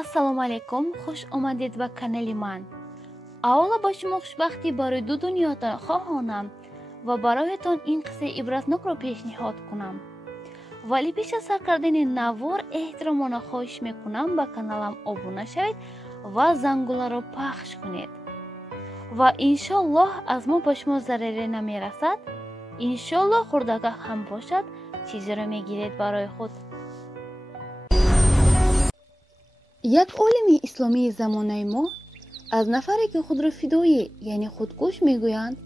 ассалому алайкум, хуш омадед ба канали ман. Аввало ба шумо хушбахтӣ барои ду дунётон хоҳонам ва бароятон ин қиссаи ибратнокро пешниҳод кунам. Вале пеш аз сар кардани навор эҳтиромона хоҳиш мекунам ба каналам обуна шавед ва зангуларо пахш кунед. Ва иншоаллоҳ аз мо ба шумо зараре намерасад. Иншоаллоҳ хурдакак ҳам бошад, чизеро мегиред барои худ. Як олими исломии замонаи мо аз нафаре ки худро фидоӣ, яъне худкуш мегӯянд,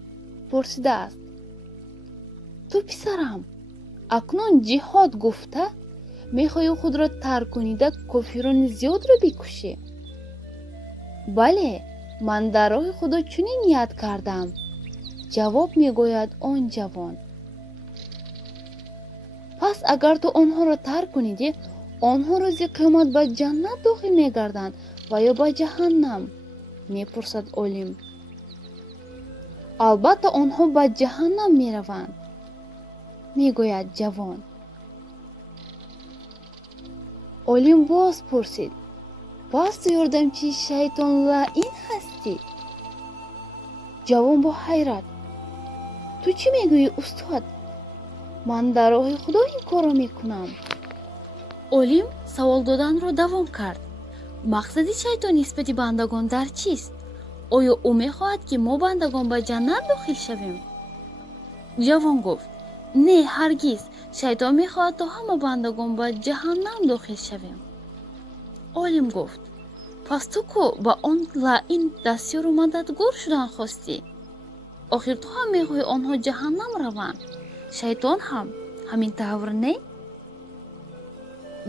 пурсидааст: ту писарам, акнун ҷиҳод гуфта мехоҳӣ худро тарк кунида кофирони зиёдро бикушӣ? Бале, ман дар роҳи худо чунин ният кардам, ҷавоб мегӯяд он ҷавон. Пас агар ту онҳоро тарк кунидӣ, онҳо рӯзи қиёмат ба ҷаннат дохил мегарданд ва ё ба ҷаҳаннам? Мепурсад олим. Албатта онҳо ба ҷаҳаннам мераванд, мегӯяд ҷавон. Олим боз пурсид: пас ту ёрдамчии шайтон лаъин ҳастӣ? Ҷавон бо ҳайрат: ту чӣ мегӯӣ устод? Ман дар роҳи худо ин корро мекунам. Олим савол доданро давом кард: мақсади шайтон нисбати бандагон дар чист? Оё ӯ мехоҳад ки мо бандагон ба ҷаннат дохил шавем? Ҷавон гуфт: не, ҳаргиз, шайтон мехоҳад то ҳама бандагон ба ҷаҳаннам дохил шавем. Олим гуфт: пас ту ку ба он лаъин дастёру мададгор шудан хостӣ? Охир ту ҳам мехоҳӣ онҳо ҷаҳаннам раванд, шайтон ҳам ҳамин тавр не?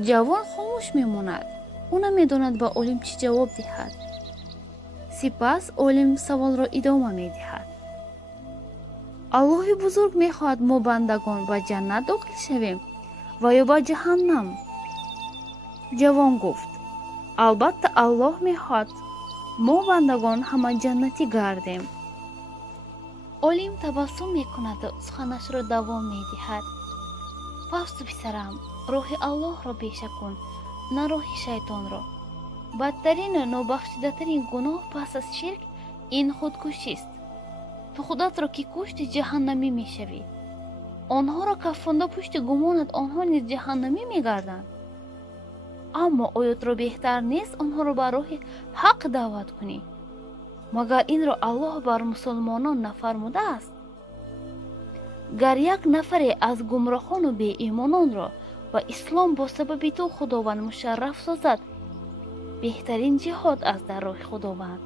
Ҷавон хомӯш мемонад. Ӯ намедонад ба олим чӣ ҷавоб диҳад. Сипас олим саволро идома медиҳад: Аллоҳи бузург мехоҳад мо бандагон ба ҷаннат дохил шавем ва ё ба ҷаҳаннам? Ҷавон гуфт: албатта Аллоҳ мехоҳад мо бандагон ҳама ҷаннатӣ гардем. Олим табассум мекунаду суханашро давом медиҳад: пас ту писарам, роҳи Аллоҳро пеша кун, на роҳи шайтонро. Бадтарину нобахшидатарин гуноҳ пас аз ширк ин худкушист. ту худатро ки кушти ҷаҳаннамӣ мешавӣ. Онҳоро кафонда пушти гумонат онҳо низ ҷаҳаннамӣ мегарданд. Аммо оё туро беҳтар нест онҳоро ба роҳи ҳақ даъват кунӣ? Магар инро Аллоҳ бар мусулмонон нафармудааст? Гар як нафаре аз гумроҳону беимононро ба ислом бо сабаби ту Худованд мушарраф созад, беҳтарин ҷиҳод аст дар роҳи Худованд.